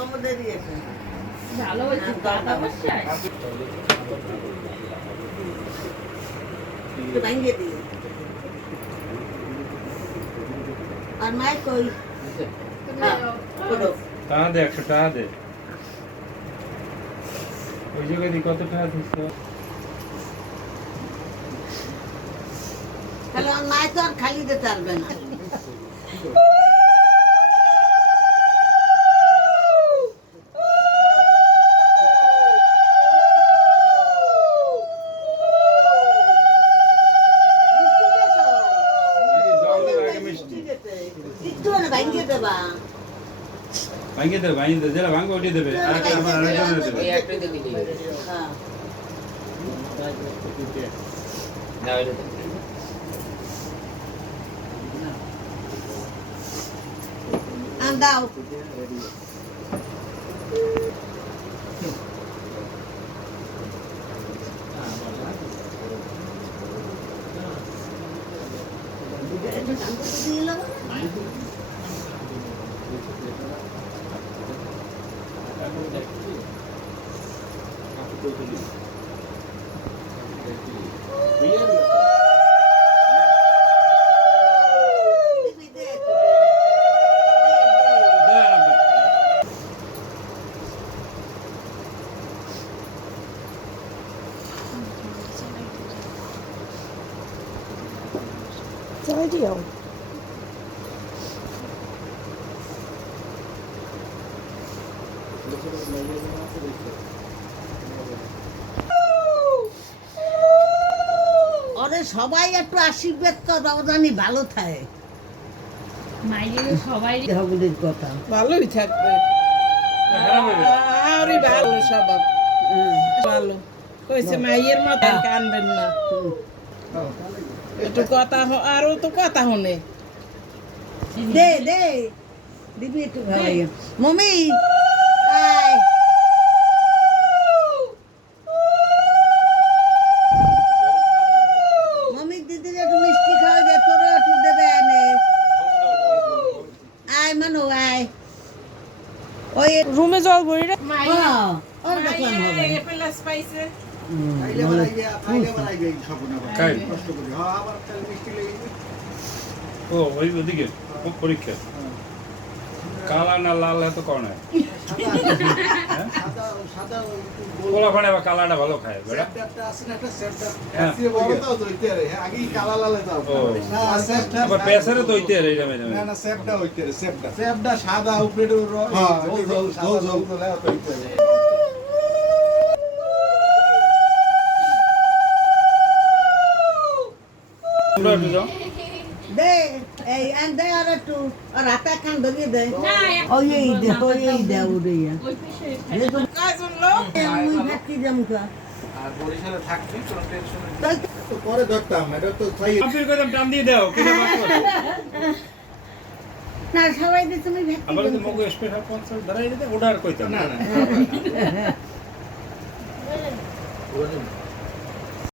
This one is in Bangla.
আমাদের দিয়েছে ভালো হয়েছে দাদা বসায় তো ভাঙিয়ে দিয়ে আর মাই কই টাকা দে 100 টাকা দে ওই জায়গায় কত টাকা দিছো তাহলে আর মাই তো আর খালি দিতে পারবে না ভাঙিয়ে দে যেটা ভাঙবে ওটি দেবে আর একটা আমার আরেকজনের দেবে এই একটাই তো দিলি হ্যাঁ না এটা দাও ideal. ওরে সবাই একটু আশীর্বাদ কর বাবাজানি ভালো থাকে মাইয়ের সবাই দেহগুলির কথা ভালোই থাকবে আরে ভালো স্বভাব ভালো কইছে মাইয়ের মতো কানবেন না একটু কথা আরো তো কথা হনে দে দে দিবি একটু ভাই মমি আয় মমি দিদির একটু মিষ্টি খাওয়া যায় তোরও একটু দেবে এনে আয় মানো আয় ওই রুমে জল ভরি রে ওর দেখলাম হবে প্লাস পাইছে ও ওই ওদিকে পরীক্ষা কালা না লাল এত কোন কোলা খানে বা কালাটা ভালো খায় বেটা আবার পেছারে তো হইতে রে এটা মেরে সাদা উপরে দে এই and they are to আর হাতে কান ধরিয়ে দে ওই এই দে উড়িয়া ওই পিছে এই তো কাজন লোক মুই ভাতি জমকা আর বরিশালে থাকবি কোনো টেনশন নেই তো পরে ধরতাম এটা তো তাই আপনি কইতাম টান দিয়ে দাও কিনা বাদ করে না সবাই দে তুমি ভাতি আবার তো মগো স্পেশাল কনসার্ট ধরাই দিতে অর্ডার কইতাম না না